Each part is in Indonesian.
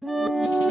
Warahmatullahi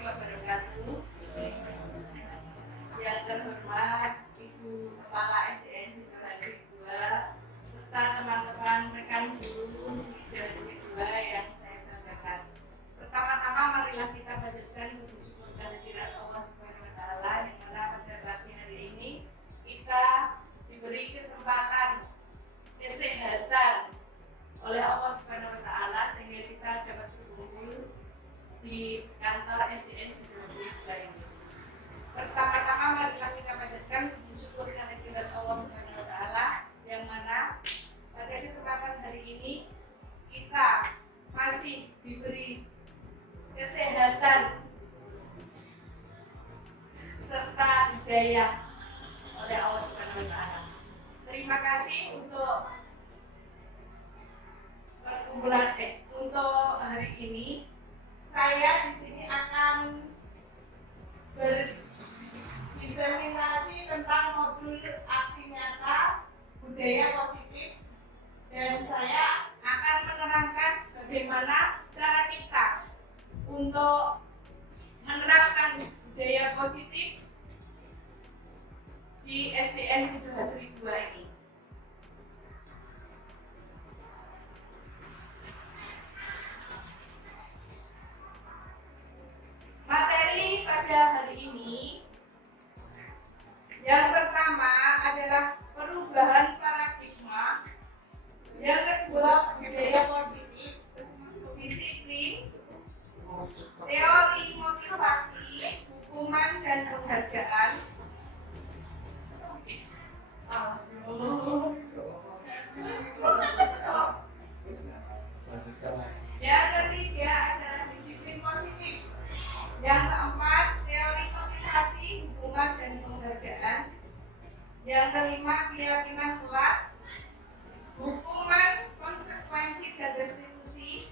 wabarakatuh. Yang terhormat Ibu Kepala SDN Sidoarjo 2 serta teman-teman rekan guru Sidoarjo 2 yang saya banggakan. Pertama-tama marilah kita panjatkan puji syukur kehadirat Allah Subhanahu wa taala yang mana pada pagi hari ini kita diberi kesempatan kesehatan oleh Allah Subhanahu wa taala sehingga kita dapat berkumpul di kantor SDN Sidoarjo 2 ini. Pertama-tama marilah kita panjatkan puji syukur kehadirat Allah Subhanahu wa taala yang mana pada kesempatan hari ini kita masih diberi kesehatan serta hidayah oleh Allah Subhanahu wa taala. Terima kasih untuk perkumpulan untuk hari ini. Saya di sini akan berdiseminasi tentang modul aksi nyata budaya positif dan saya akan menerangkan bagaimana cara kita untuk menerapkan budaya positif di SDN Sidoarjo 2 ini. Materi pada hari ini yang pertama adalah perubahan paradigma, yang kedua budaya positif, disiplin, teori motivasi, hukuman dan penghargaan, yang ketiga adalah disiplin positif, yang keempat teori motivasi, hukuman dan penghargaan, yang kelima keyakinan kelas, hukuman, konsekuensi dan restitusi,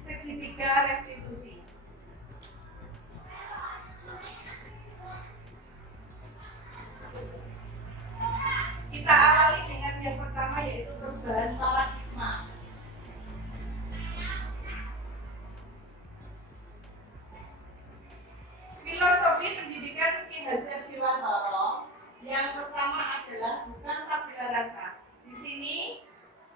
segitiga restitusi. Kita awali dengan yang pertama yaitu perubahan paradigma. Filosofi pendidikan Ki Hajar Dewantara yang pertama adalah bukan tabula rasa. Di sini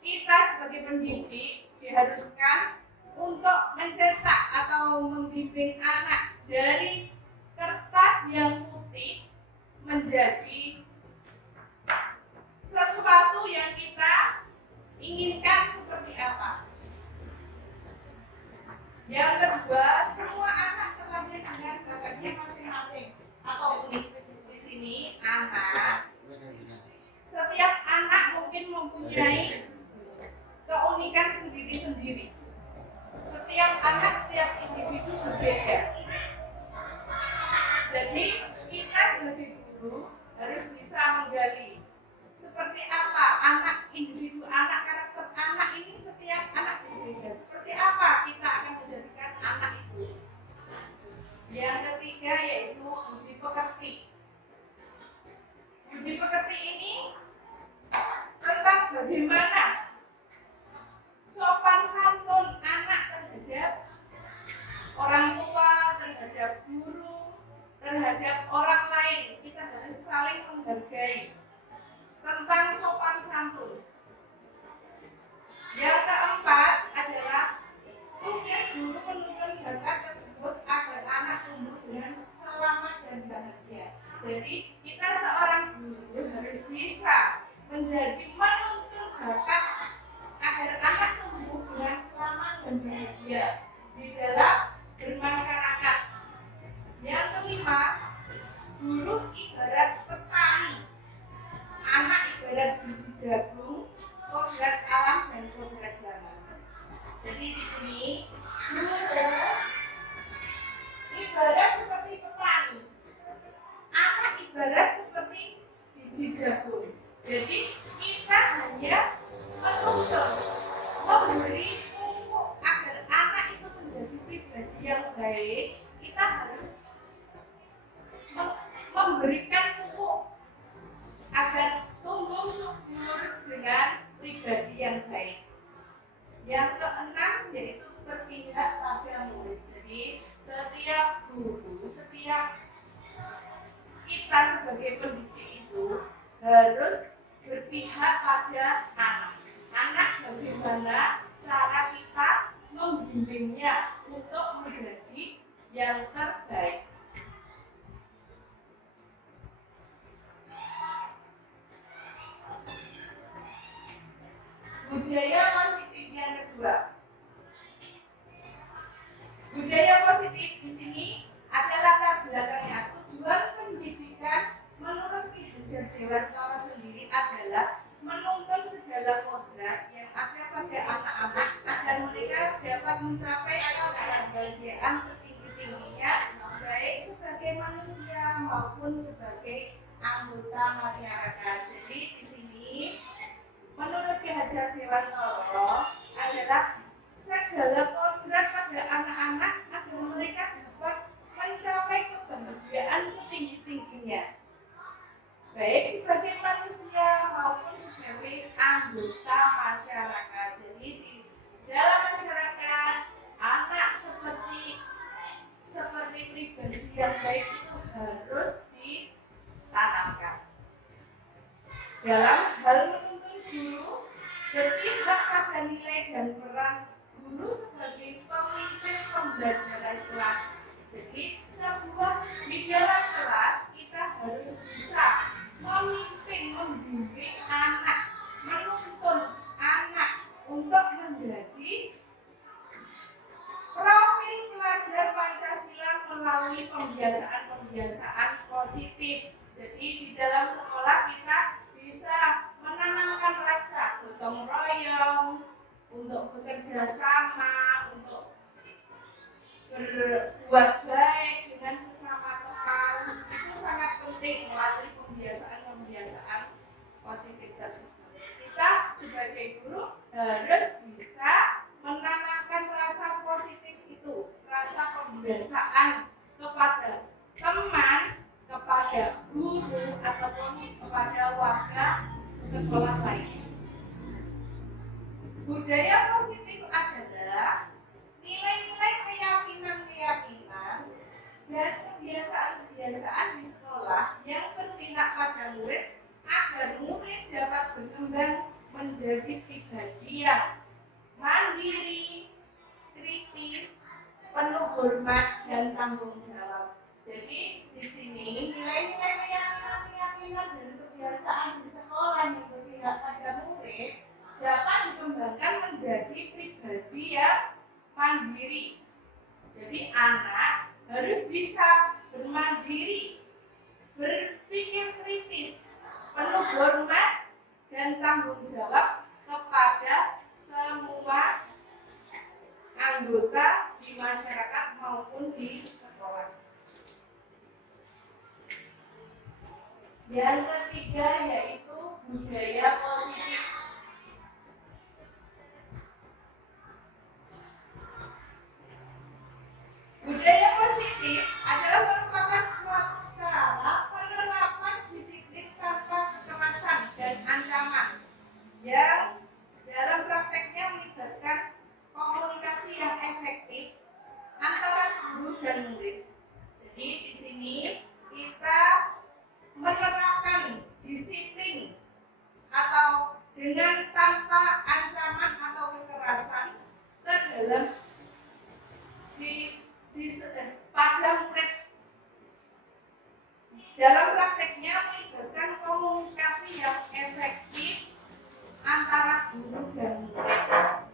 kita sebagai pendidik diharuskan untuk mencetak atau membimbing anak dari kertas yang putih menjadi sesuatu yang kita inginkan seperti apa. Yang kedua, semua anak terlahir dengan bakatnya masing-masing atau unik. Di sini anak, setiap anak mungkin mempunyai keunikan sendiri-sendiri. Setiap anak, setiap individu berbeda. Jadi kita sebagai guru harus bisa menggali seperti apa anak, individu anak, karakter anak ini, setiap anak berbeda. Seperti apa kita akan menjadikan anak itu terhadap orang lain, kita harus saling menghargai. Tentang sopan santun. Yang keempat adalah tugas guru menuntun bakat tersebut agar anak tumbuh dengan selamat dan bahagia. Jadi kita seorang guru harus bisa menjadi menuntun bakat agar anak tumbuh dengan selamat dan bahagia di dalam bermasyarakat. Yang kelima, guru ibarat petani, anak ibarat biji jagung, kodrat alam dan kodrat zaman. Jadi di sini guru ibarat seperti petani, anak ibarat seperti biji jagung. Jadi kita hanya menuntun, memberi pupuk agar anak itu menjadi pribadi yang baik. Kita harus memberikan pupuk agar tumbuh subur dengan pribadi yang baik. Yang keenam yaitu berpihak pada murid. Jadi setiap guru, setiap kita sebagai pendidik itu harus berpihak pada anak. Anak bagaimana cara kita membimbingnya untuk menjadi yang terbaik. Budaya positif yang kedua. Budaya positif di sini adalah latar belakangnya. Tujuan pendidikan menurut Ki Hajar Dewantara sendiri adalah menuntun segala kodrat yang ada pada anak-anak agar mereka dapat mencapai kebahagiaan setinggi-tingginya, baik sebagai manusia maupun sebagai anggota masyarakat. Jadi di sini menurut Ki Hajar Dewantara adalah segala kodrat pada anak-anak agar mereka dapat mencapai kebahagiaan setinggi-tingginya, baik sebagai manusia maupun sebagai anggota masyarakat. Jadi di dalam masyarakat anak seperti pribadi yang baik itu harus ditanamkan. Dalam hal menuntun guru, berpihak pada nilai dan peran guru sebagai pemimpin pembelajaran kelas. Jadi di dalam kelas kita harus bisa memimpin, membimbing anak, menuntun anak untuk menjadi profil pelajar Pancasila melalui pembiasaan-pembiasaan positif. Jadi di dalam sekolah kita bisa menanamkan rasa gotong royong, untuk bekerja sama, untuk berbuat baik dengan sesama teman. Itu sangat penting melalui pembiasaan-pembiasaan positif tersebut. Kita sebagai guru harus bisa menanamkan rasa positif itu, rasa pembiasaan kepada teman, kepada guru ataupun kepada warga sekolah lainnya. Budaya positif adalah nilai-nilai keyakinan dan kebiasaan-kebiasaan di sekolah yang berpihak pada murid agar murid dapat berkembang menjadi pribadi yang mandiri, kritis, penuh hormat dan tanggung jawab. Jadi di sini nilai-nilai keyakinan dan kebiasaan di sekolah yang berpihak pada murid dapat dikembangkan menjadi pribadi yang mandiri. Jadi anak harus bisa bermandiri, berpikir kritis, penuh hormat dan tanggung jawab kepada semua anggota di masyarakat maupun di sekolah. Yang ketiga yaitu budaya positif. Budaya positif adalah merupakan suatu cara penerapan disiplin tanpa kekerasan dan ancaman yang dalam prakteknya melibatkan komunikasi yang efektif antara guru dan murid. Jadi di sini pada murid. Dalam prakteknya melibatkan komunikasi yang efektif antara guru dan murid.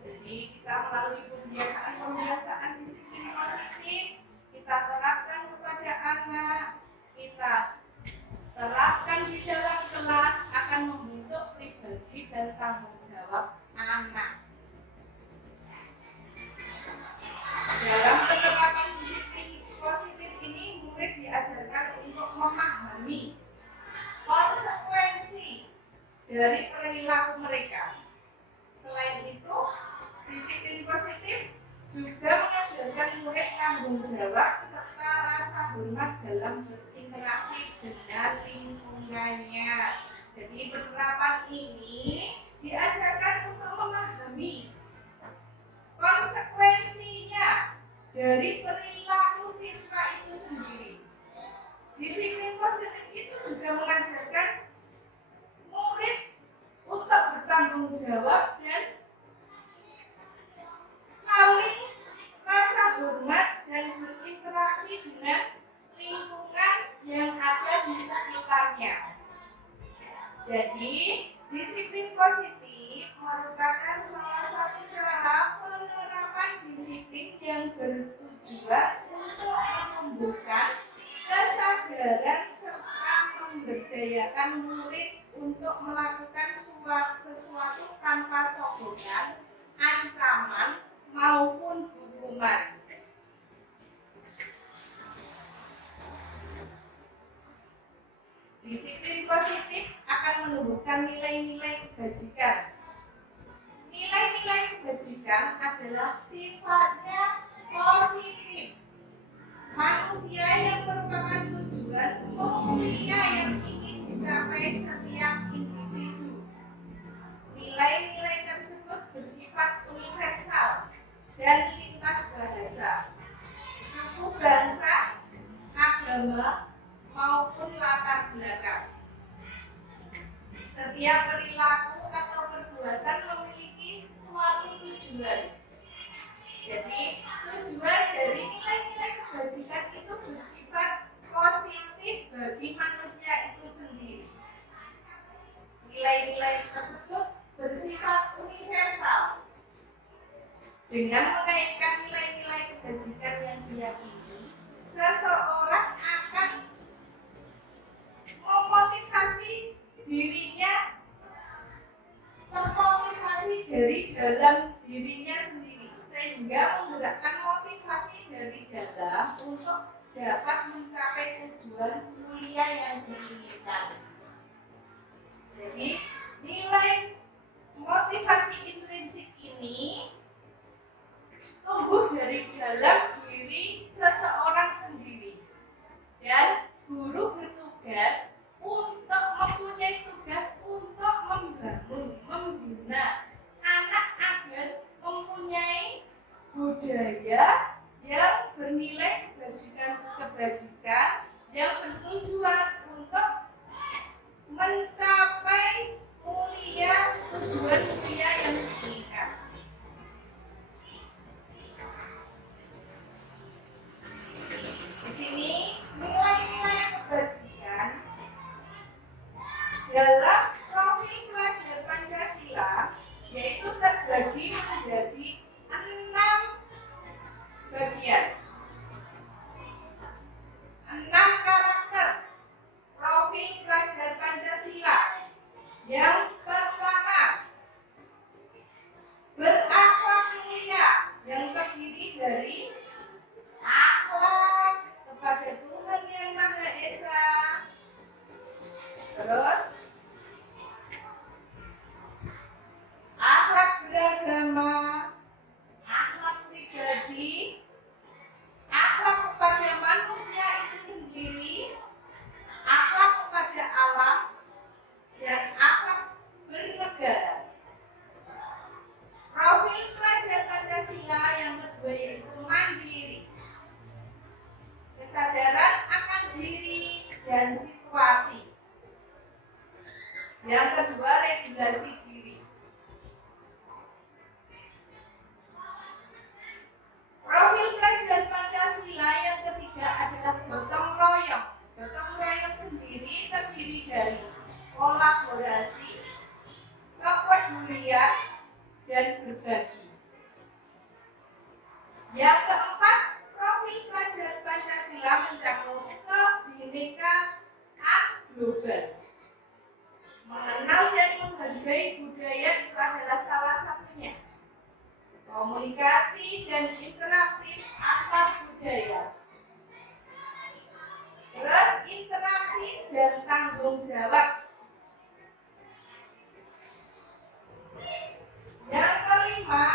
Jadi kita melalui pembiasaan disiplin positif, kita terapkan kepada anak, kita terapkan di dalam kelas akan membentuk pribadi dan tanggung jawab anak. Dalam penerapan disiplin positif ini, murid diajarkan untuk memahami konsekuensi dari perilaku mereka. Selain itu, disiplin positif juga mengajarkan murid tanggung jawab serta rasa hormat dalam berinteraksi dengan lingkungannya. Jadi penerapan ini diajarkan untuk memahami konsekuensinya dari perilaku siswa itu sendiri. Disiplin positif itu juga mengajarkan murid untuk bertanggung jawab dan saling rasa hormat dan berinteraksi dengan lingkungan yang ada di sekitarnya. Jadi, disiplin positif merupakan salah satu cara penerapan disiplin yang bertujuan untuk menumbuhkan kesadaran serta memberdayakan murid untuk melakukan sesuatu tanpa sokongan, ancaman, maupun hukuman. Disiplin positif akan menumbuhkan nilai-nilai kebajikan. Nilai-nilai kebajikan adalah sifatnya positif. Manusia yang merupakan tujuan mulia yang ingin dicapai setiap individu. Nilai-nilai tersebut bersifat universal dan lintas bahasa, suku bangsa, agama, maupun latar belakang. Setiap perilaku atau perbuatan memiliki suatu tujuan. Jadi, tujuan dari nilai-nilai kebajikan itu bersifat positif bagi manusia itu sendiri. Nilai-nilai tersebut bersifat universal. Dengan mengaitkan nilai-nilai kebajikan yang diyakini, seseorang akan memotivasi dirinya, termotivasi dari dalam dirinya sendiri, sehingga menggerakkan motivasi dari dalam untuk dapat mencapai tujuan mulia yang diinginkan. Jadi, nilai motivasi intrinsik ini tumbuh dari dalam diri seseorang sendiri, dan guru bertugas untuk mempunyai tugas untuk membangun, membina anak agar mempunyai budaya yang bernilai kebajikan yang bertujuan untuk mencapai tujuan mulia yang diinginkan. Di sini nilai-nilai kebajikan dalam profil pelajar Pancasila yaitu terbagi menjadi 6 bagian, 6 karakter profil pelajar Pancasila. Yang pertama, berakhlak mulia yang terdiri dari akhlak kepada Tuhan Yang Maha Esa, terus akhlak beragama, akhlak pribadi, akhlak kepada manusia itu sendiri, akhlak kepada alam, dan akhlak bernegara. Profil pelajar Pancasila yang kedua yaitu mandiri, kesadaran akan diri dan situasi. Yang kedua, regulasi diri. Profil pelajar budaya. Terus interaksi dan tanggung jawab. Yang kelima,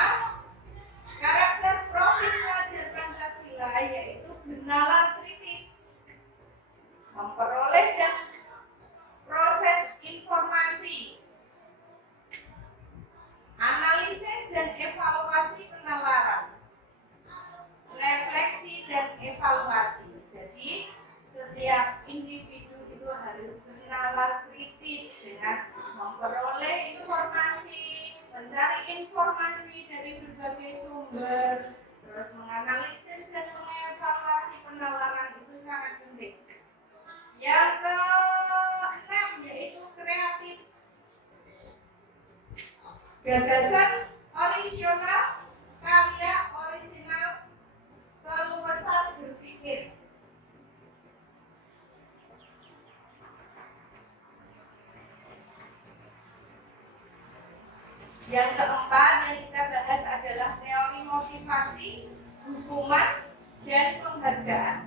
karakter profil pelajar Pancasila yaitu bernalar kritis, memperoleh dan proses informasi, analisis dan evaluasi penalaran, refleksi dan evaluasi. Jadi setiap individu itu harus bernalar kritis dengan memperoleh informasi, mencari informasi dari berbagai sumber, terus menganalisis dan mengevaluasi penalaran itu sangat penting. Yang keenam yaitu kreatif. Gagasan orisinal, karya orisinal, keluasan berpikir. Yang keempat yang kita bahas adalah teori motivasi, hukuman, dan penghargaan.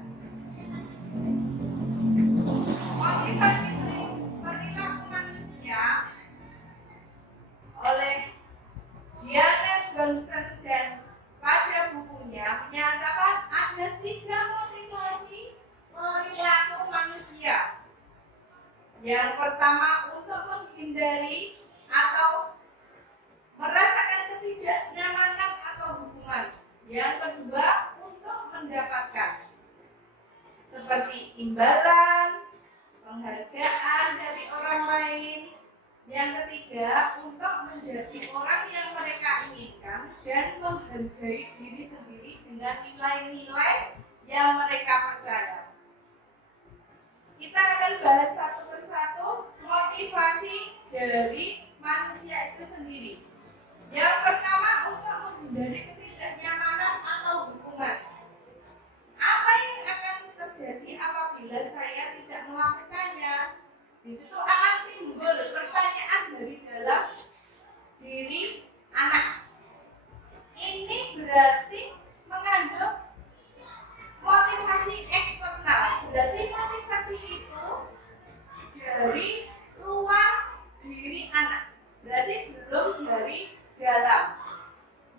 Motivasi perilaku manusia oleh Diana Johnson dan pada bukunya menyatakan ada 3 motivasi perilaku manusia. Yang pertama untuk menghindari atau merasakan ketidaknyamanan atau hukuman. Yang kedua untuk mendapatkan seperti imbalan, penghargaan dari orang lain. Yang ketiga untuk menjadi orang yang mereka inginkan dan menghargai diri sendiri dengan nilai-nilai yang mereka percaya. Kita akan bahas satu persatu motivasi dari manusia itu sendiri. Yang pertama untuk menghindari ketidaknyamanan atau hukuman. Apa yang akan terjadi apabila saya tidak melakukannya? Di situ akan timbul pertanyaan dari dalam diri anak. Ini berarti mengandung motivasi eksternal. Berarti motivasi itu dari luar diri anak. Berarti belum dari dalam.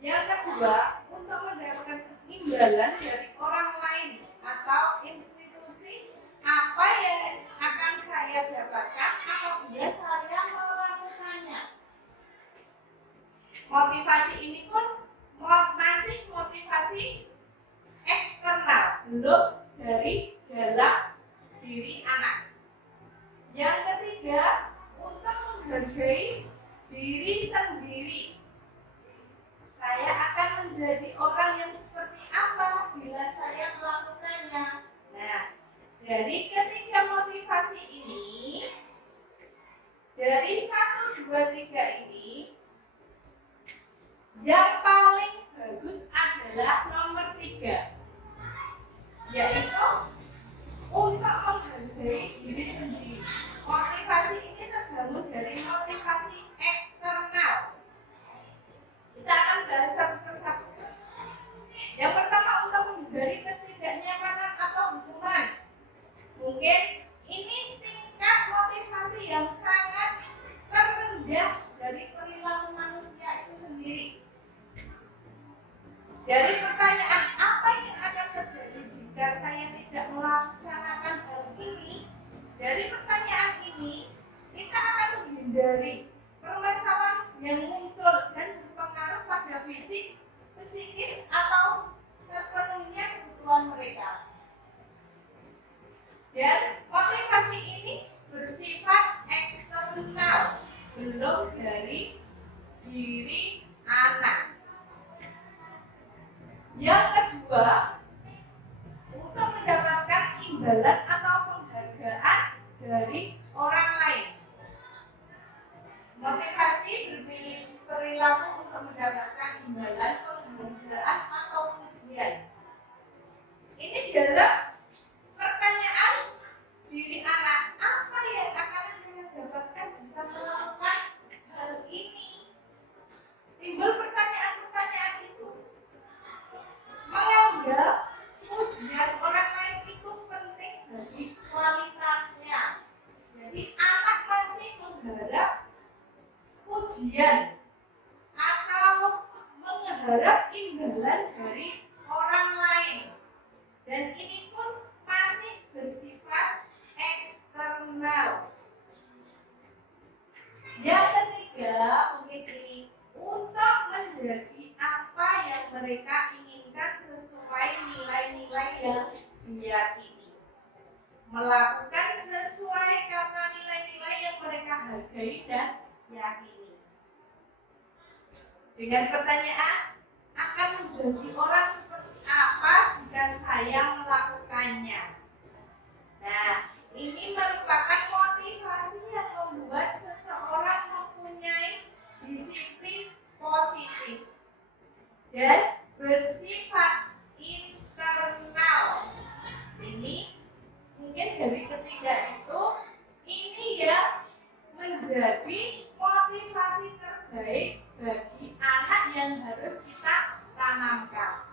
Yang kedua, untuk mendapatkan imbalan dari orang lain atau institusi, apa yang akan saya dapatkan apabila saya melakukannya. Motivasi ini pun masih motivasi eksternal, belum dari dalam diri anak. Yang ketiga, untuk menghargai diri sendiri. Saya akan menjadi orang yang seperti apa bila saya melakukannya. Nah, dari ketiga motivasi ini, dari 1, 2, 3 ini, yang paling bagus adalah nomor 3, yaitu untuk menghargai diri sendiri. Motivasi ini terbangun dari motivasi eksternal. Kita akan bahas satu persatu. Yang pertama untuk menghindari ketidaknyamanan atau hukuman. Mungkin ini tingkat motivasi yang sangat terendah dari perilaku manusia itu sendiri. Dari pertanyaan apa yang akan terjadi jika saya tidak melaksanakan hal ini, dari pertanyaan ini kita akan menghindari permasalahan yang muncul dan berpengaruh pada fisik, psikis atau terpenuhnya kebutuhan mereka. Dan motivasi ini bersifat eksternal, belum dari diri anak. Yang kedua, untuk mendapatkan imbalan atau penghargaan dari orang lain. Motivasi berperilaku untuk mendapatkan imbalan, penghargaan atau pujian. Ini dalam pertanyaan diri anak, apa yang akan saya dapatkan jika melakukan hal ini? Timbul pertanyaan-pertanyaan itu. Menganggap pujian orang lain itu penting bagi kualitasnya. Jadi anak masih mengharap pujian atau mengharap imbalan dari orang lain, dan ini pun masih bersifat eksternal. Yang ketiga, mungkin ini untuk menjadi apa yang mereka inginkan sesuai nilai-nilai yang diyakini, melakukan sesuai karena nilai-nilai yang mereka hargai dan yakini. Dengan pertanyaan, akan menjadi orang seperti apa jika saya melakukannya? Nah, ini merupakan motivasi yang membuat seseorang mempunyai disiplin positif dan bersifat internal. Ini mungkin dari ketiga itu, ini yang menjadi motivasi terbaik bagi anak yang harus kita tanamkan.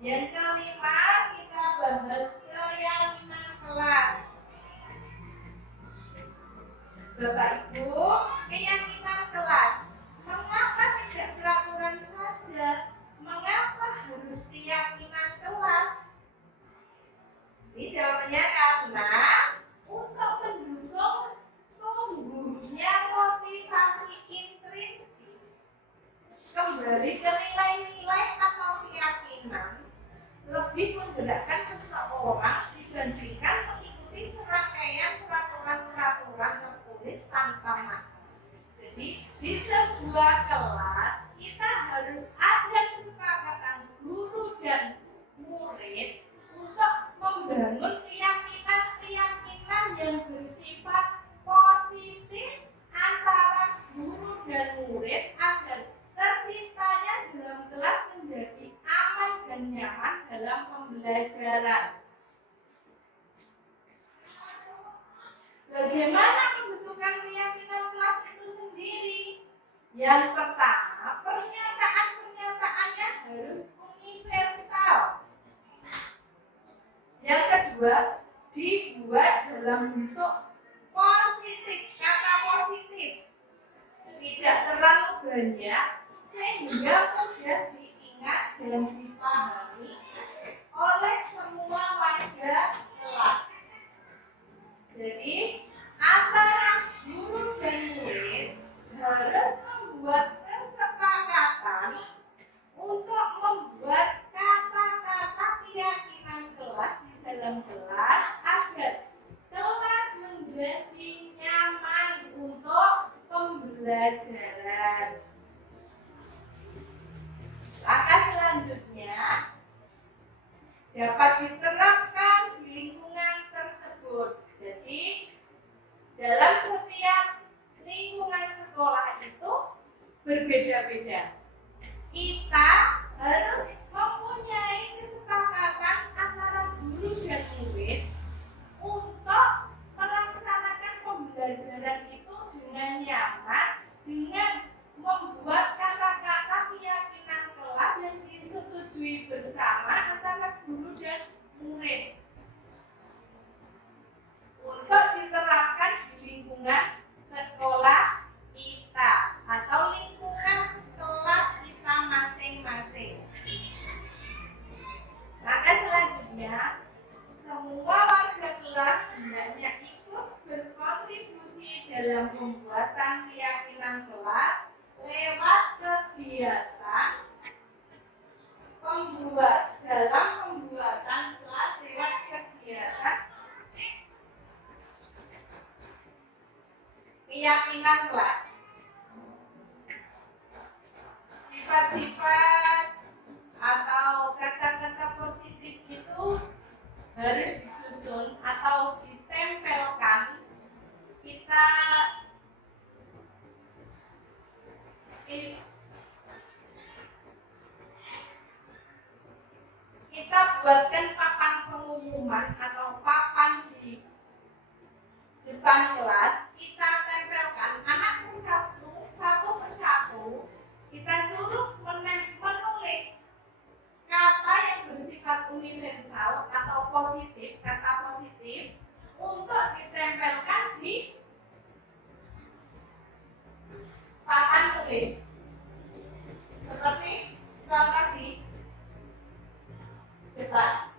Yang kelima, kita bahas keyakinan kelas. Bapak Ibu, keyakinan kelas. Mengapa tidak peraturan saja? Mengapa harus keyakinan kelas? Ini jawabannya karena untuk mendukung tumbuhnya motivasi intrinsik kembali ke nilai-nilai atau keyakinan, lebih menggerakkan seseorang dibandingkan mengikuti serangkaian peraturan-peraturan tertulis tanpa makna. Jadi di sebuah kelas kita harus ada kesepakatan guru dan murid untuk membangun keyakinan-keyakinan yang bersifat positif antara guru dan murid agar terciptanya dalam kelas menjadi aman dan nyaman dalam pembelajaran. Bagaimana pembentukan keyakinan kelas itu sendiri? Yang pertama, pernyataan-pernyataannya harus universal. Yang kedua, dibuat dalam bentuk positif, kata positif, tidak terlalu banyak sehingga mudah diingat dan dipahami oleh semua warga kelas. Jadi antara guru dan murid harus membuat kesepakatan untuk membuat kata-kata keyakinan kelas di dalam kelas agar kelas menjadi nyaman untuk pembelajaran. Langkah selanjutnya dapat diterapkan di lingkungan tersebut. Jadi dalam setiap lingkungan sekolah itu berbeda-beda. Kita harus mempunyai kesepakatan antara guru dan murid untuk melaksanakan pembelajaran itu dengan nyaman, dengan membuat kata-kata keyakinan kelas yang disetujui bersama antara guru dan murid untuk diterapkan di lingkungan sekolah kita atau lingkungan kelas kita masing-masing. Langkah selanjutnya, semua warga kelas hendaknya ikut berkontribusi dalam pembuatan keyakinan kelas lewat kegiatan pembuatan kelas lewat kegiatan keyakinan kelas. Sifat-sifat atau kata-kata positif itu harus disusun atau ditempelkan. Kita buatkan papan pengumuman atau papan di depan kelas, kita tempelkan anak satu persatu, kita suruh menulis positif, kata positif untuk ditempelkan di papan tulis. Seperti contoh di depan.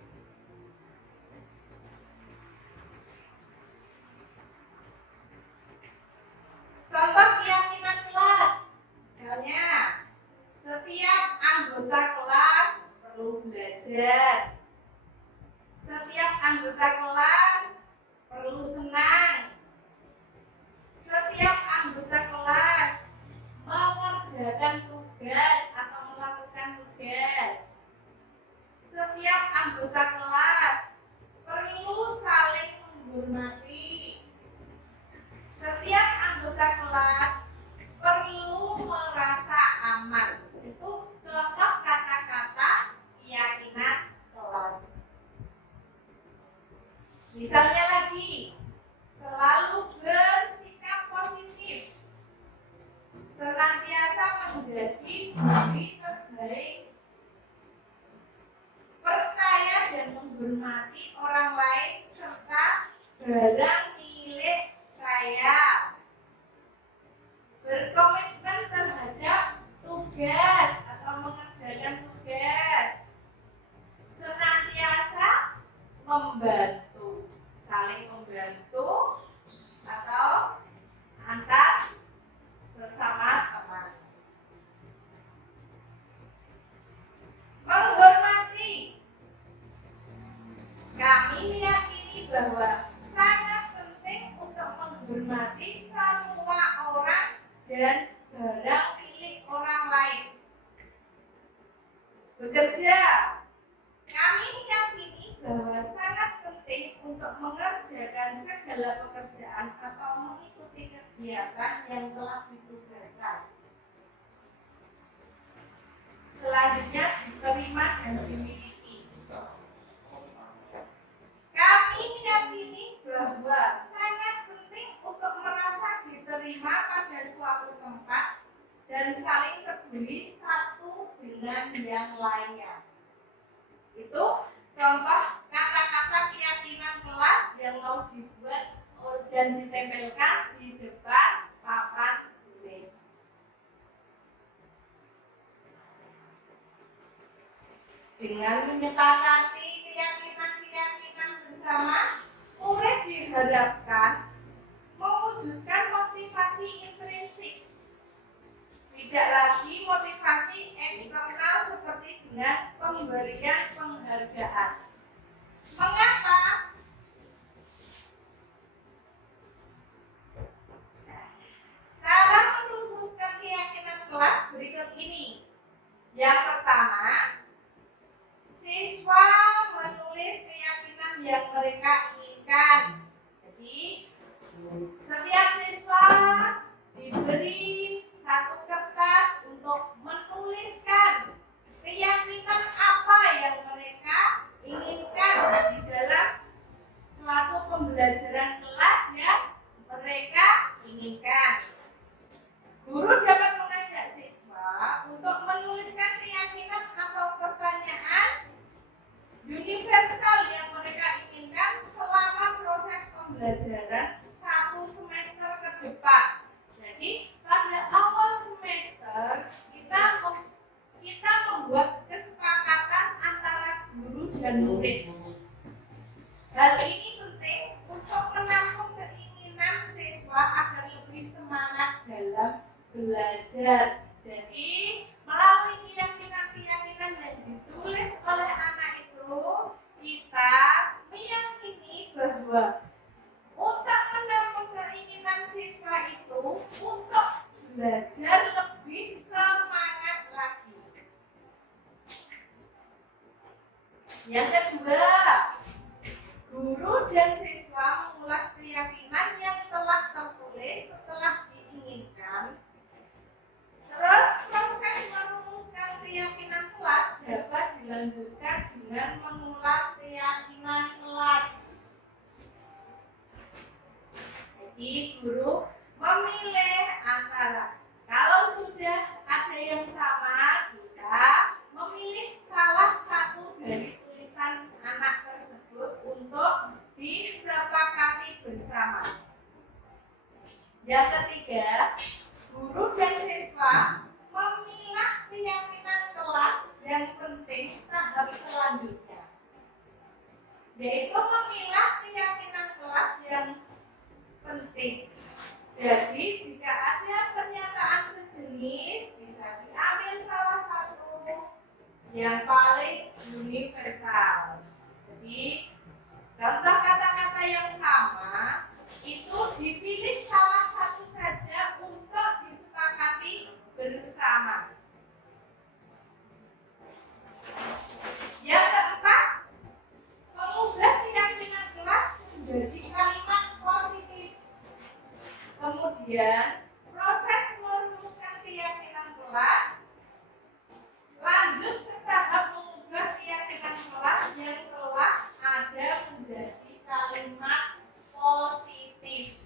Contoh keyakinan kelas. Misalnya, setiap anggota kelas perlu belajar. Setiap anggota kelas perlu senang. Setiap anggota kelas mengerjakan tugas atau melakukan tugas. Setiap anggota kelas perlu saling menghormati. Setiap anggota kelas perlu merasa aman. Itu contoh kata-kata keyakinan kelas. Misalnya lagi, selalu bersikap positif, senantiasa menjadi diri terbaik, percaya dan menghormati orang lain serta barang milik saya, berkomitmen terhadap tugas atau mengerjakan tugas, senantiasa membantu, saling membantu atau antar sesama teman. Menghormati. Kami meyakini bahwa sangat penting untuk menghormati semua orang dan barang milik orang lain. Bekerja. Kami meyakini bahwa sangat penting untuk mengerjakan segala pekerjaan atau mengikuti kegiatan yang telah ditugaskan. Selanjutnya, diterima dan dimiliki. Kami meyakini bahwa sangat penting untuk merasa diterima pada suatu tempat dan saling peduli satu dengan yang lainnya. Itu contoh kata-kata keyakinan kelas yang mau dibuat dan ditempelkan di depan papan tulis. Dengan menyepakati keyakinan-keyakinan bersama, murid diharapkan mewujudkan motivasi intrinsik. Tidak lagi motivasi eksternal seperti dengan pemberian penghargaan. Mengapa? Cara merumuskan keyakinan kelas berikut ini. Yang pertama, siswa menulis keyakinan yang mereka inginkan. Jadi, setiap siswa diberi satu kertas untuk menuliskan keyakinan apa yang mereka inginkan di dalam suatu pembelajaran kelas yang mereka inginkan. Guru dapat mengajak siswa untuk menuliskan keyakinan atau pertanyaan universal yang mereka inginkan selama proses pembelajaran satu semester ke depan. Jadi pada awal semester kita membuat kesepakatan antara guru dan murid. Hal ini penting untuk menampung keinginan siswa agar lebih semangat dalam belajar. Jadi melalui keyakinan-keyakinan yang ditulis oleh anak itu, kita meyakini bahwa untuk menampung keinginan siswa itu untuk belajar lebih semangat lagi. Yang kedua, guru dan siswa mengulas keyakinan yang telah tertulis setelah diinginkan. Terus proses merumuskan keyakinan kelas dapat dilanjutkan dengan mengulas keyakinan kelas. Jadi guru memilih antara, kalau sudah ada yang sama, kita memilih salah satu dari tulisan anak tersebut Yang ketiga, guru dan siswa memilah keyakinan kelas yang penting tahap selanjutnya, yaitu memilah keyakinan kelas yang penting. Jadi jika ada pernyataan sejenis bisa diambil salah satu yang paling universal. Jadi contoh kata-kata yang sama itu dipilih salah satu saja untuk disepakati bersama. Yang keempat, mengubah keyakinan kelas menjadi kalimat positif. Kemudian proses merumuskan keyakinan kelas lanjut ke tahap mengubah keyakinan kelas yang telah ada menjadi kalimat positif.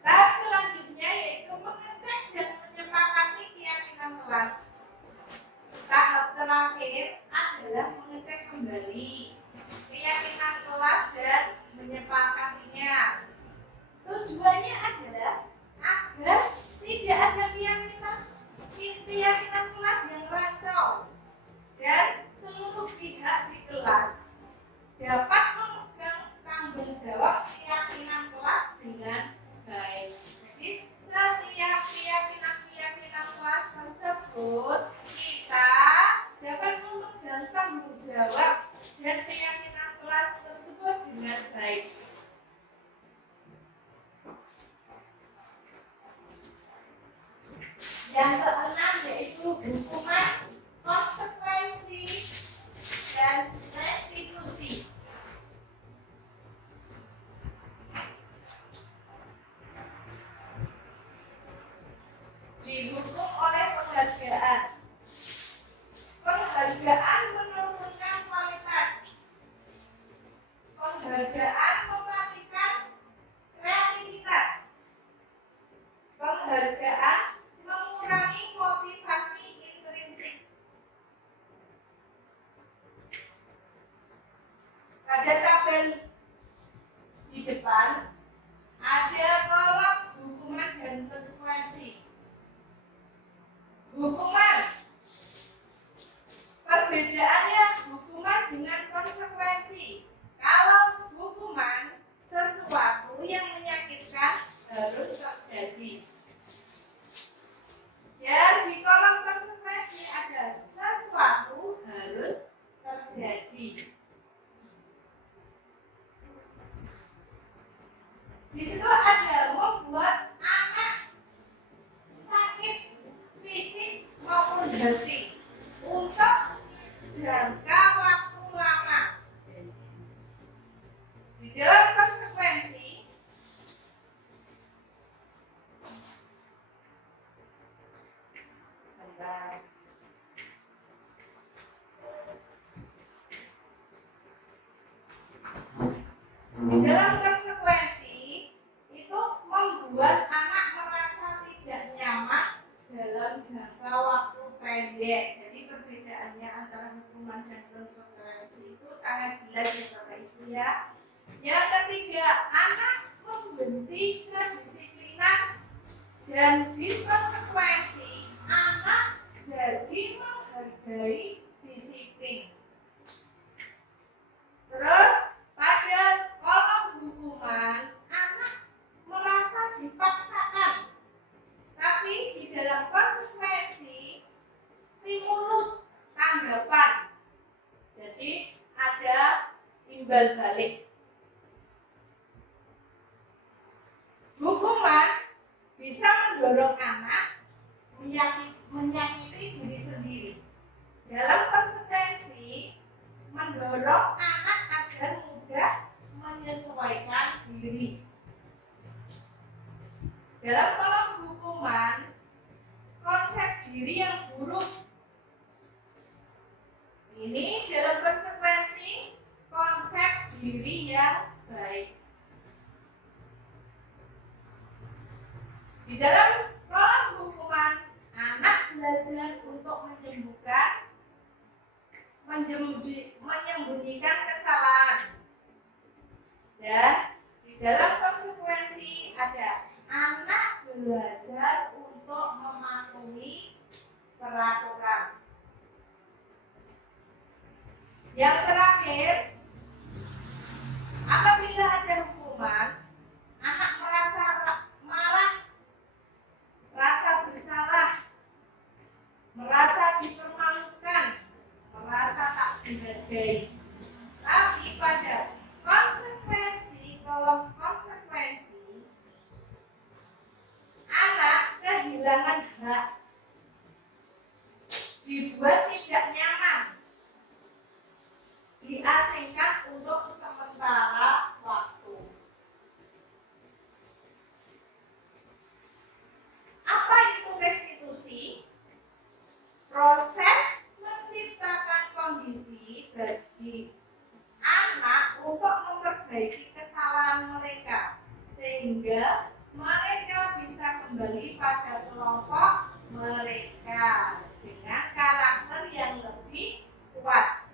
Tahap selanjutnya yaitu mengecek dan menyepakati keyakinan kelas. Tahap terakhir adalah mengecek kembali keyakinan kelas dan menyepakatinya. Tujuannya adalah agar tidak ada keyakinan kelas yang rancau dan seluruh pihak di kelas dapat memegang tanggung jawab keyakinan kelas dengan baik. Jadi setiap keyakinan kelas tersebut kita dapat memegang tanggung jawab dan keyakinan kelas tersebut dengan baik. Yang keenam yaitu hukuman, konsekuensi, dan restitusi. Dihukum oleh penghargaan. Penghargaan menurunkan kualitas. Penghargaan mematikan kreativitas. Penghargaan mengurangi motivasi intrinsik. Pada tabel di depan ada kolom hukuman dan konsekuensi. Hukuman, perbedaannya hukuman dengan konsekuensi. Kalau hukuman, sesuatu yang menyakitkan harus terjadi. Ya, di kolom konsekuensi ada sesuatu harus terjadi. Di situ ada membuat anak sakit fisik maupun hati untuk jangka waktu lama. Di dalam konsekuensi itu membuat anak merasa tidak nyaman dalam jangka waktu pendek. Jadi perbedaannya antara hukuman dan konsekuensi itu sangat jelas ya Bapak Ibu ya. Yang ketiga, anak membenci kedisiplinan dan di konsekuensi anak jadi menghargai disiplin. Terus pada kolom hukuman anak merasa dipaksakan, tapi di dalam konsekuensi stimulus tanggapan. Jadi ada imbal balik. Hukuman bisa mendorong anak menyakiti diri sendiri. Dalam konsekuensi mendorong anak agar mudah menyesuaikan diri. Dalam kolom hukuman, konsep diri yang buruk. Ini dalam konsekuensi konsep diri yang baik. Di dalam kolom hukuman, anak belajar untuk menyembuhkan, menyembunyikan kesalahan. Dan di dalam konsekuensi ada anak belajar untuk mematuhi peraturan. Yang terakhir, apabila ada hukuman, anak merasa marah, merasa bersalah, merasa dipermalukan, merasa tak dihargai. Tapi pada konsekuensi, kolom konsekuensi, anak kehilangan hak, dibuat tidak nyaman, diasingkan untuk sementara waktu. Apa itu restitusi? Proses menciptakan kondisi bagi anak untuk memperbaiki kesalahan mereka sehingga mereka bisa kembali pada kelompok mereka dengan karakter yang lebih kuat.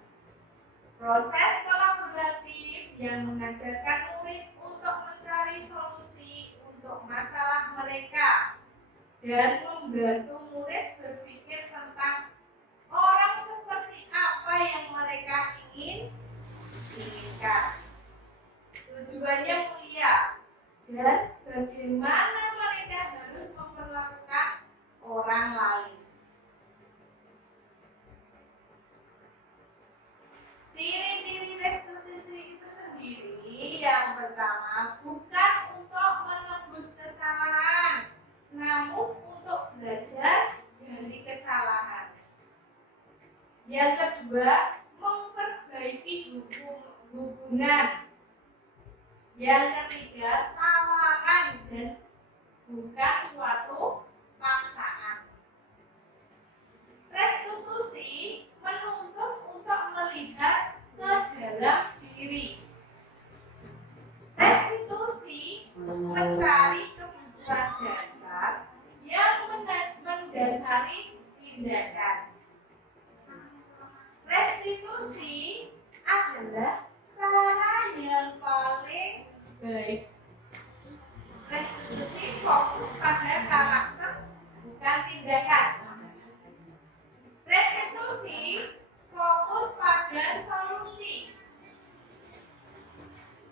Proses kolaboratif yang mengajarkan murid untuk mencari solusi untuk masalah mereka dan membantu murid berpikir tentang orang seperti apa yang mereka inginkan. Tujuannya mulia dan bagaimana mereka harus memperlakukan orang lain. Ciri-ciri restitusi itu sendiri, yang pertama, bukan untuk menebus kesalahan, namun untuk belajar dari kesalahan. Yang kedua, memperbaiki hubungan. Yang ketiga, tawaran dan bukan suatu paksaan. Restitusi menuntut untuk melihat ke dalam diri. Restitusi mencari kebutuhan dasar yang mendasari tindakan. Restitusi adalah cara yang paling baik. Restitusi fokus pada karakter, bukan tindakan. Restitusi fokus pada solusi.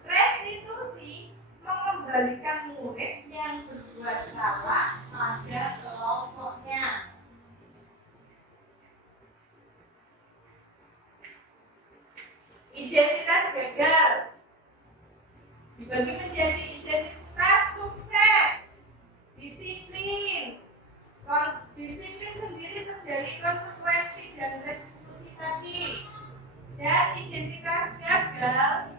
Restitusi mengembalikan murid yang berbuat salah pada kelompoknya. Identitas gagal dibagi menjadi identitas sukses, disiplin. Disiplin sendiri terjadi konsekuensi dan restitusi tadi. Dan identitas gagal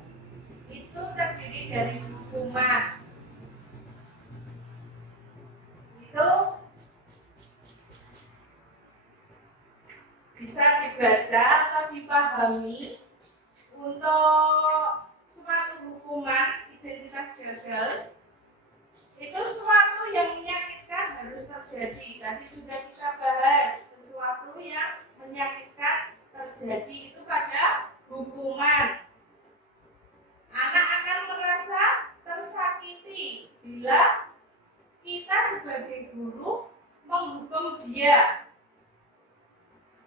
itu terdiri dari hukuman. Itu bisa dibaca atau dipahami. Untuk suatu hukuman identitas gagal itu suatu yang menyakitkan harus terjadi. Tadi sudah kita bahas, sesuatu yang menyakitkan terjadi itu pada hukuman. Anak akan merasa tersakiti bila kita sebagai guru menghukum dia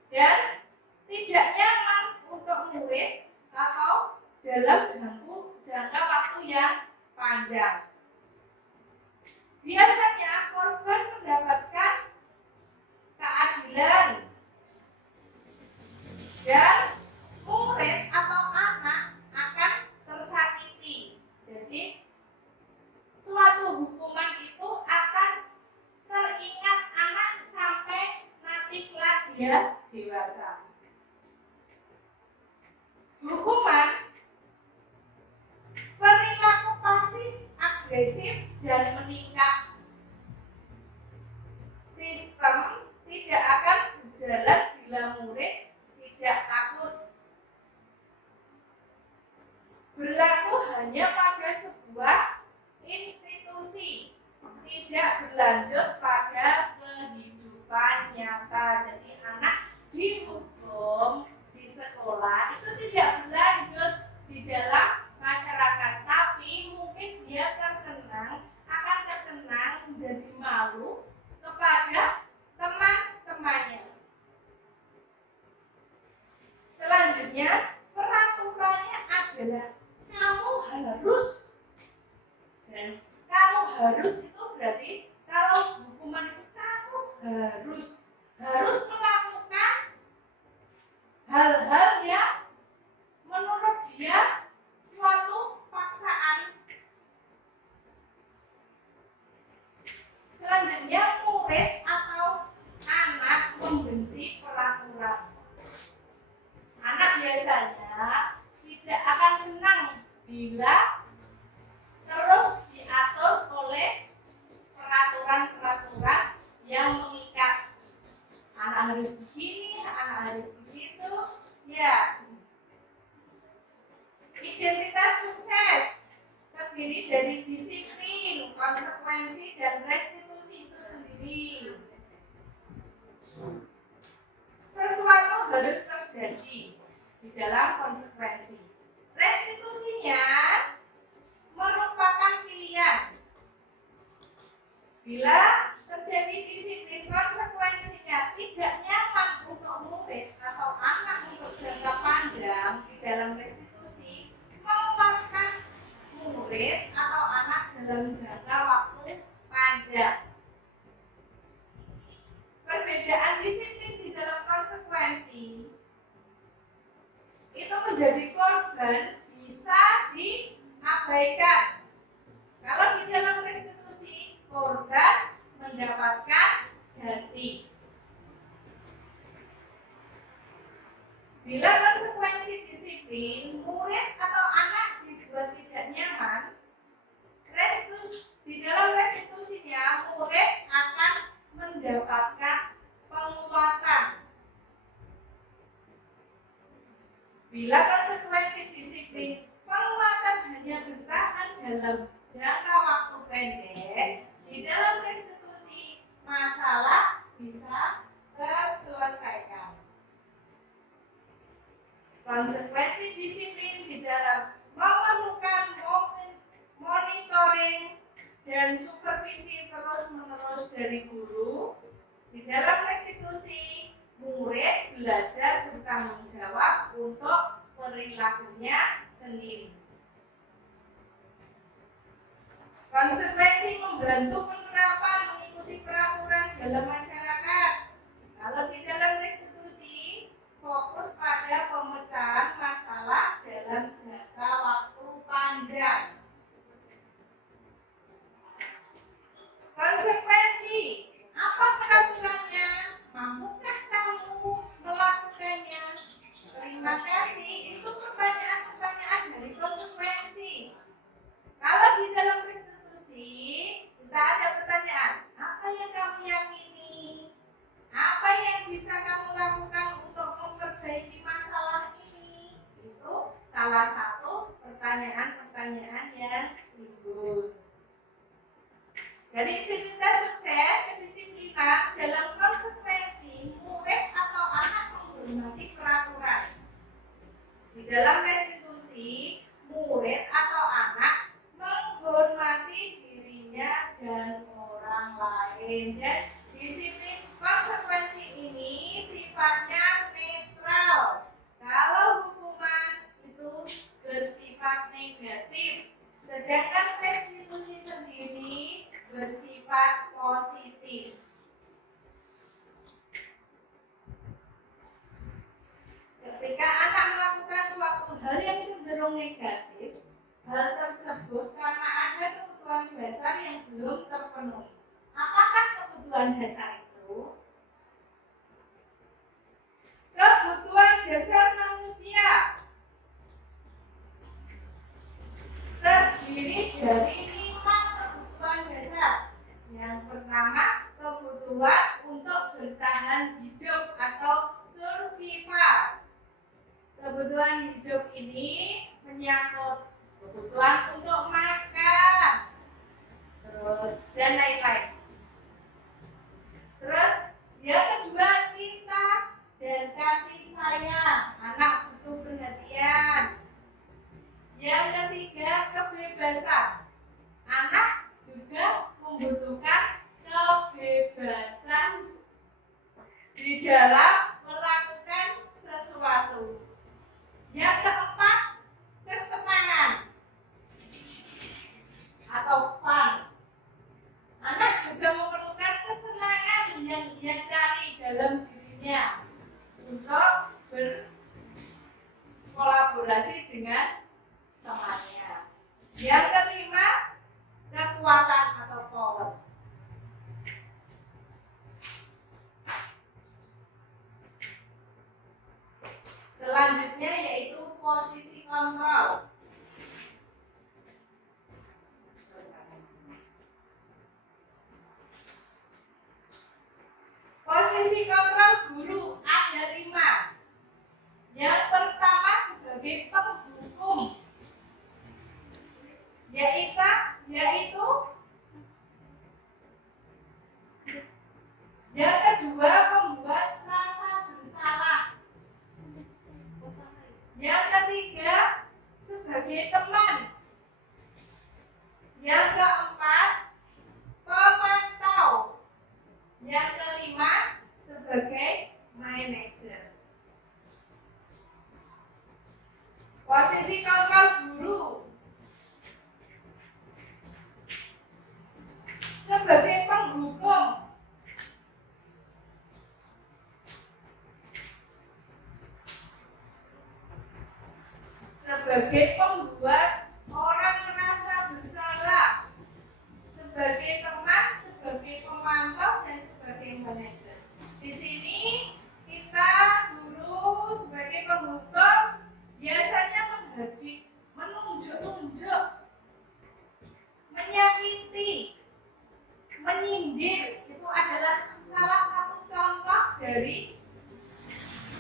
dan tidak nyaman untuk murid atau dalam jangka waktu yang panjang. Biasanya korban mendapatkan keadilan dan murid atau anak akan tersakiti. Jadi suatu hukuman itu akan teringat anak sampai nanti kelak dia dewasa. Hukuman, perilaku pasif, agresif, dan meningkat. Sistem tidak akan berjalan bila murid tidak takut. Berlaku hanya pada sebuah institusi, tidak berlanjut pada kehidupan nyata. Jadi anak dihukum di sekolah itu tidak berlanjut di dalam masyarakat, tapi perbedaan disiplin di dalam konsekuensi itu menjadi korban bisa diabaikan. Kalau di dalam restitusi, korban mendapatkan ganti. Bila konsekuensi disiplin, murid atau anak dibuat tidak nyaman, di dalam restitusinya murid akan mendapatkan penguatan. Bila konsekuensi disiplin, penguatan hanya bertahan dalam jangka waktu pendek, di dalam restitusi masalah bisa terselesaikan. Konsekuensi disiplin di dalam memerlukan monitoring dan supervisi terus-menerus dari guru. Di dalam restitusi, murid belajar bertanggung jawab untuk perilakunya sendiri. Konsekuensi membantu penerapan mengikuti peraturan dalam masyarakat. Kalau di dalam restitusi, fokus pada pemecahan masalah dalam jangka waktu panjang. Konsekuensi, apa peraturannya? Mampukah kamu melakukannya? Terima kasih. Itu pertanyaan-pertanyaan dari konsekuensi. Kalau di dalam restitusi, kita ada pertanyaan, apa yang kamu yakini? Apa yang bisa kamu lakukan untuk memperbaiki masalah ini? Itu salah satu pertanyaan-pertanyaan yang timbul. Dari identitas sukses kedisiplinan dalam konsekuensi, murid atau anak menghormati peraturan. Di dalam restitusi, murid atau anak menghormati dirinya dan orang lain. Dan disiplin konsekuensi ini sifatnya netral. Kalau hukuman itu bersifat negatif, sedangkan restitusi sendiri bersifat positif. Ketika anak melakukan suatu hal yang cenderung negatif, hal tersebut karena ada kebutuhan dasar yang belum terpenuhi. Apakah kebutuhan dasar itu? Kebutuhan dasar manusia terdiri dari 5 kebutuhan dasar. Yang pertama, kebutuhan untuk bertahan hidup atau survival. Kebutuhan hidup ini menyangkut kebutuhan untuk makan, terus dan lain-lain. Terus yang kedua, cinta dan kasih sayang. Anak butuh perhatian. Yang ketiga, kebebasan. Anak juga membutuhkan kebebasan di dalam melakukan sesuatu. Yang keempat, kesenangan atau fun. Anak juga memerlukan kesenangan yang dia cari dalam dirinya untuk berkolaborasi dengan temannya. Yang kelima, kekuatan atau power. Selanjutnya yaitu posisi kontrol. Posisi kontrol guru ada 5. Yang pertama sebagai penghukum, yaitu yang kedua membuat rasa bersalah. Yang ketiga sebagai teman. Yang keempat pemantau. Yang kelima sebagai manajer. Posisi kontrol guru sebagai penghukum, sebagai pembuat orang merasa bersalah, sebagai teman, sebagai pemantau, dan sebagai manajer. Di sini kita guru sebagai penghukum biasanya menunjuk-nunjuk, menyakiti, menyindir. Itu adalah salah satu contoh dari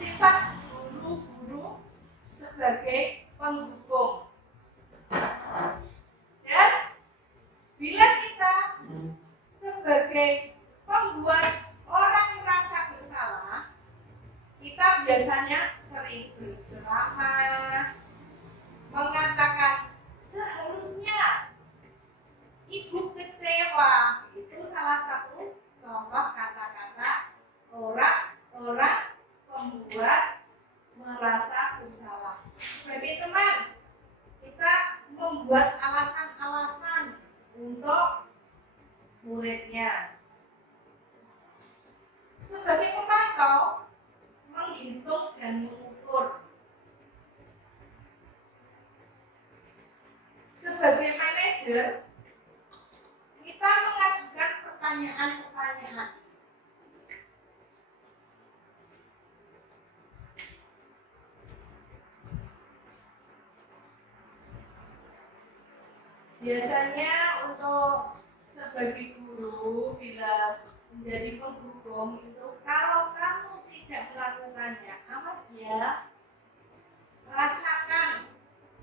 sifat guru-guru sebagai penghukum. Dan bila kita sebagai pembuat orang merasa bersalah, kita biasanya sering berceramah, mengatakan seharusnya ibu kecewa. Itu salah satu contoh kata-kata orang-orang pembuat merasa bersalah. Sebagai teman, kita membuat alasan-alasan untuk muridnya. Sebagai pemantau, menghitung dan mengukur. Sebagai manajer, kita mengajukan pertanyaan-pertanyaan. Biasanya untuk sebagai guru bila menjadi penghukum itu, kalau kamu tidak melakukannya, awas ya, rasakan.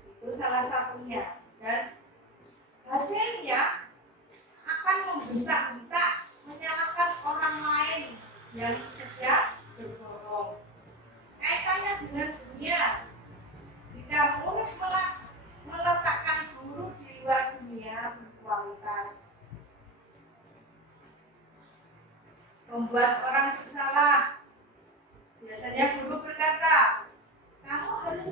Itu salah satunya. Dan hasilnya akan membentak-bentak, menyalahkan orang lain yang sedang berbohong. Kaitannya dengan dunia. Jika murid meletakkan guru di luar dunia berkualitas, membuat orang bersalah. Biasanya guru berkata, kamu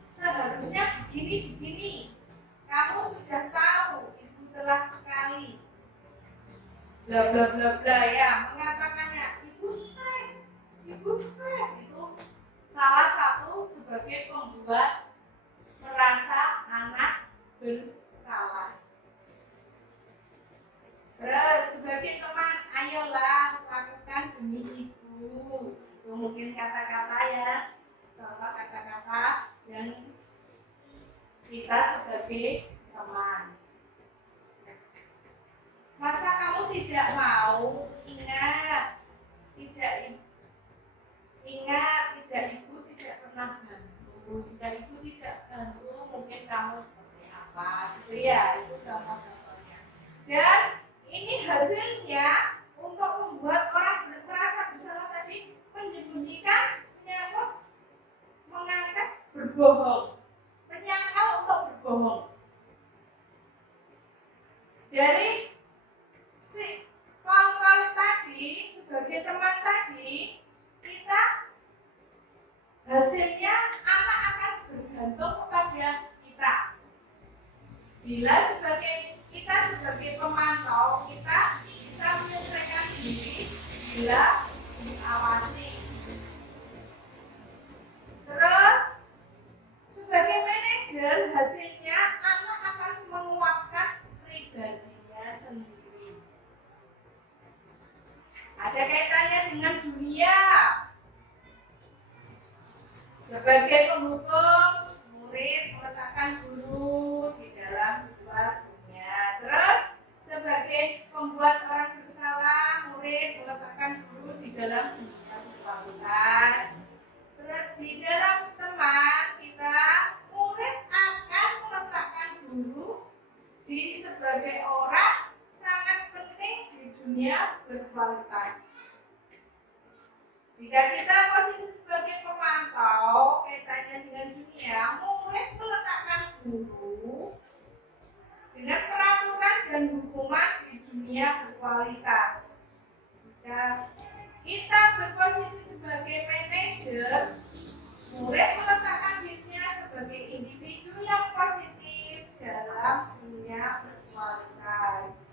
seharusnya begini. Kamu sudah tahu, ibu telah sekali. Bla bla bla bla ya, mengatakannya ibu stres. Itu salah satu sebagai pembuat merasa anak bersalah. Terus sebagai teman, ayolah lakukan demi ibu. Itu mungkin kata-kata ya, contoh kata-kata yang kita sebagai teman. Masa kamu tidak mau? Ingat, ibu tidak pernah bantu. Jika ibu tidak bantu, mungkin kamu seperti apa? Gitu ya, itu contoh-contohnya. Dan ini hasilnya untuk membuat orang merasa bersalah tadi, menyembunyikan, menyangkut, mengangkat, berbohong, menyangkal untuk berbohong. Dari si kontrol tadi, sebagai teman tadi, kita hasilnya anak akan bergantung kepada kita. Bila kita sebagai pemantau, kita bisa menyesuaikan diri bila diawasi. Terus sebagai manajer, hasilnya anak akan menguatkan pribadinya sendiri. Ada kaitannya dengan dunia. Sebagai penghukum, murid meletakkan guru di dalam kelas dunia. Terus sebagai pembuat orang bersalah, murid meletakkan guru di dalam kualitas. Terus di dalam teman kita, murid akan meletakkan guru di sebagai orang sangat penting di dunia berkualitas. Jika kita posisi sebagai pemantau, kaitannya dengan dunia, murid meletakkan guru dengan peraturan dan hukuman di dunia berkualitas. Jika kita berposisi sebagai manajer, murid meletakkan dirinya sebagai individu yang positif dalam dunia berkualitas.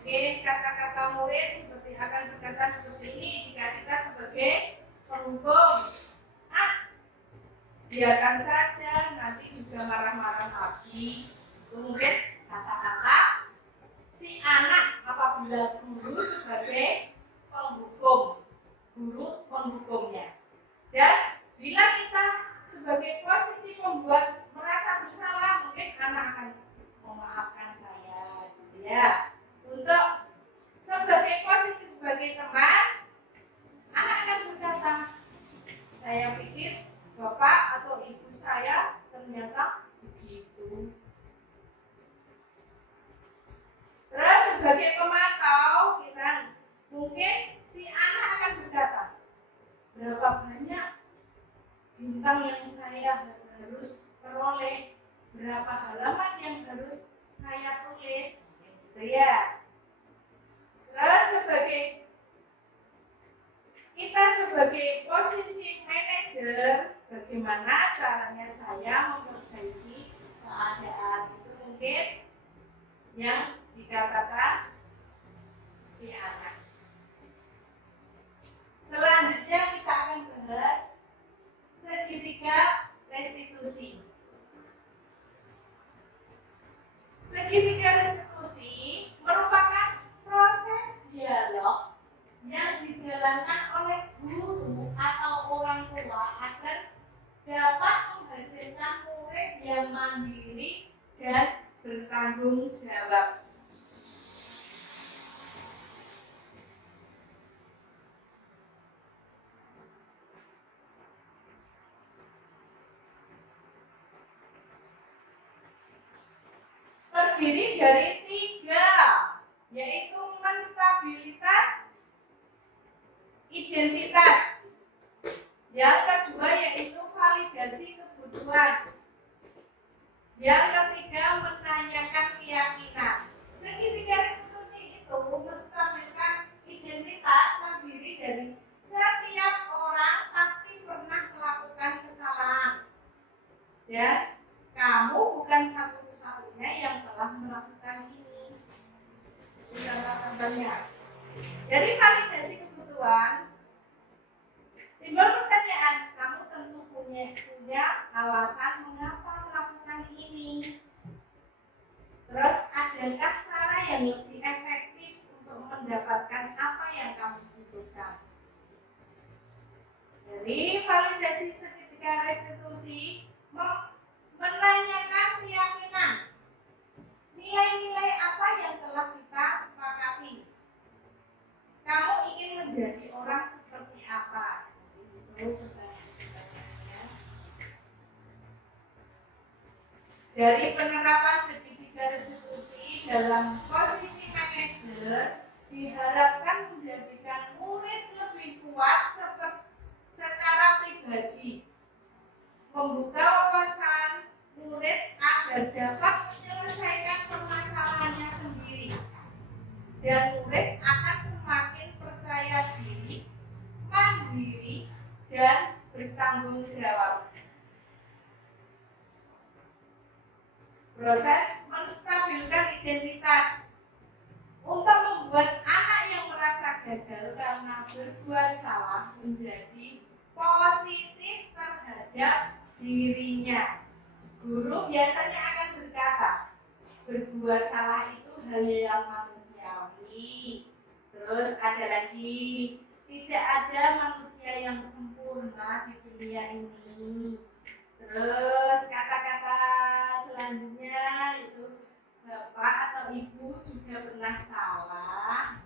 Oke, kata-kata murid seperti akan berkata seperti ini jika kita sebagai penghukum. biarkan saja, nanti juga marah-marah lagi. Kemudian kata-kata si anak apabila guru sebagai penghukum, guru penghukumnya. Dan bila kita sebagai posisi pembuat merasa bersalah, mungkin anak akan memaafkan saya, gitu ya. Untuk sebagai posisi sebagai teman, anak akan berkata, saya pikir bapak atau ibu saya ternyata begitu. Terus sebagai pemantau, kita mungkin si anak akan berkata, berapa banyak bintang yang saya harus peroleh, berapa halaman yang harus saya tulis, gitu ya. Terus kita sebagai posisi manajer, bagaimana caranya saya memperbaiki keadaan, itu mungkin yang dikatakan si anak. Selanjutnya kita akan bahas segitiga restitusi. Segitiga restitusi merupakan proses dialog yang dijalankan oleh guru atau orang tua agar dapat menghasilkan murid yang mandiri dan bertanggung jawab. Terdiri dari 3, yaitu menstabilitas, identitas. Yang kedua yaitu validasi kebutuhan. Yang ketiga menanyakan keyakinan. Segitiga restitusi itu menstabilkan identitas, terdiri dari setiap orang pasti pernah melakukan kesalahan. Dan kamu bukan satu-satunya yang telah melakukan ini. Contoh-contohnya. Dari validasi kebutuhan, timbul pertanyaan, kamu tentu punya alasan mengapa melakukan ini. Terus, adakah cara yang lebih efektif untuk mendapatkan apa yang kamu butuhkan? Dari validasi segitiga restitusi, menanyakan keyakinan. Nilai-nilai apa yang telah kita sepakati? Kamu ingin menjadi orang seperti apa? Itu pertanyaannya. Dari penerapan segitiga restitusi dalam posisi manajer diharapkan menjadikan murid lebih kuat secara pribadi, membuka wawasan murid agar dapat menyelesaikan permasalahannya sendiri, dan murid akan semakin percaya diri, mandiri, dan bertanggung jawab. Proses menstabilkan identitas untuk membuat anak yang merasa gagal karena berbuat salah menjadi positif terhadap dirinya. Guru biasanya akan berkata, berbuat salah itu hal yang manusiawi. Terus ada lagi, tidak ada manusia yang sempurna di dunia ini. Terus kata-kata selanjutnya itu, bapak atau ibu juga pernah salah.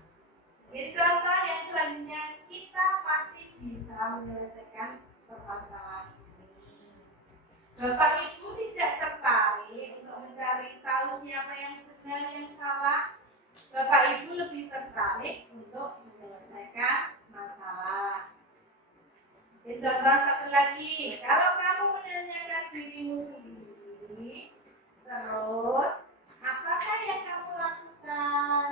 Ini contoh yang selanjutnya, kita pasti bisa menyelesaikan permasalahan ini. Bapak ibu tidak tertarik untuk mencari tahu siapa yang benar yang salah. Bapak ibu lebih tertarik untuk menyelesaikan masalah. Ini contoh satu lagi, kalau kamu menanyakan dirimu sendiri, terus apakah yang kamu lakukan?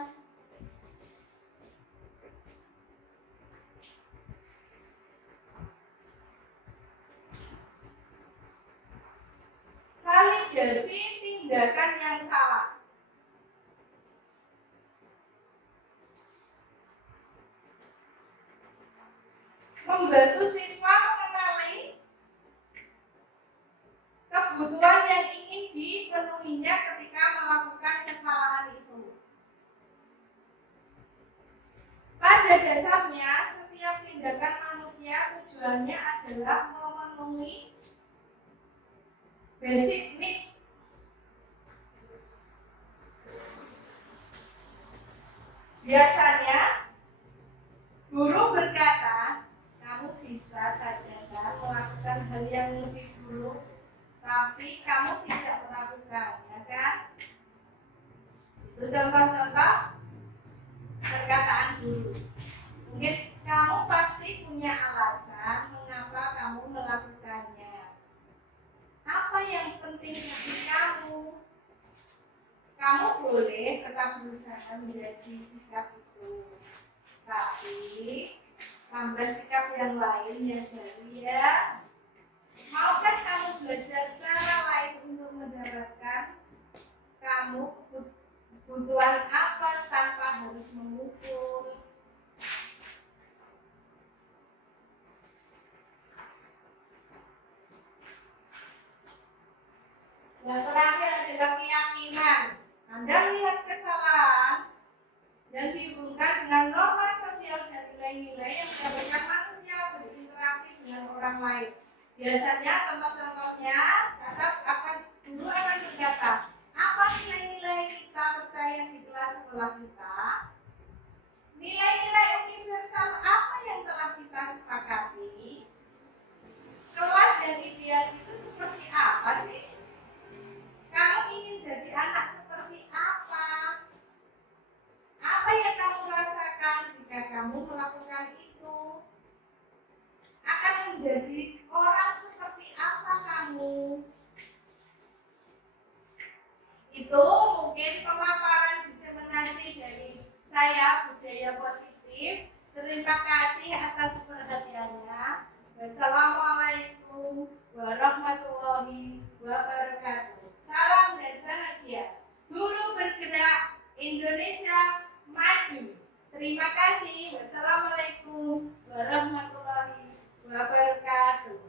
Validasi tindakan yang salah. Membantu siswa mengenali Pada dasarnya, setiap tindakan manusia tujuannya adalah memenuhi basic need. Biasanya, guru berkata, kamu bisa saja kan melakukan hal yang lebih buruk, tapi kamu tidak melakukannya, kan? Itu contoh-contoh perkataan guru. Mungkin kamu pasti punya alasan mengapa kamu melakukannya. Apa yang penting bagi kamu? Kamu boleh tetap berusaha menjadi sikap itu, tapi tambah sikap yang lain yang baru ya. Maukah kamu belajar cara lain untuk mendapatkan kamu kebutuhan apa tanpa harus memukul? Yang terakhir adalah keyakinan. Anda melihat kesalahan yang dihubungkan dengan norma sosial dan nilai-nilai yang mendapatkan manusia berinteraksi dengan orang lain. Biasanya contoh-contohnya guru akan berkata, apa nilai-nilai kita percaya di kelas sekolah kita? Nilai-nilai universal apa yang telah kita sepakati? Kelas yang ideal itu seperti apa sih? Kamu ingin jadi anak seperti apa? Apa yang kamu rasakan jika kamu melakukan itu? Akan menjadi orang seperti apa kamu? Itu mungkin pemaparan diseminasi dari saya, Budaya Positif. Terima kasih atas perhatiannya. Wassalamualaikum warahmatullahi wabarakatuh. Salam dan bahagia. Guru bergerak Indonesia maju. Terima kasih. Wassalamualaikum warahmatullahi wabarakatuh.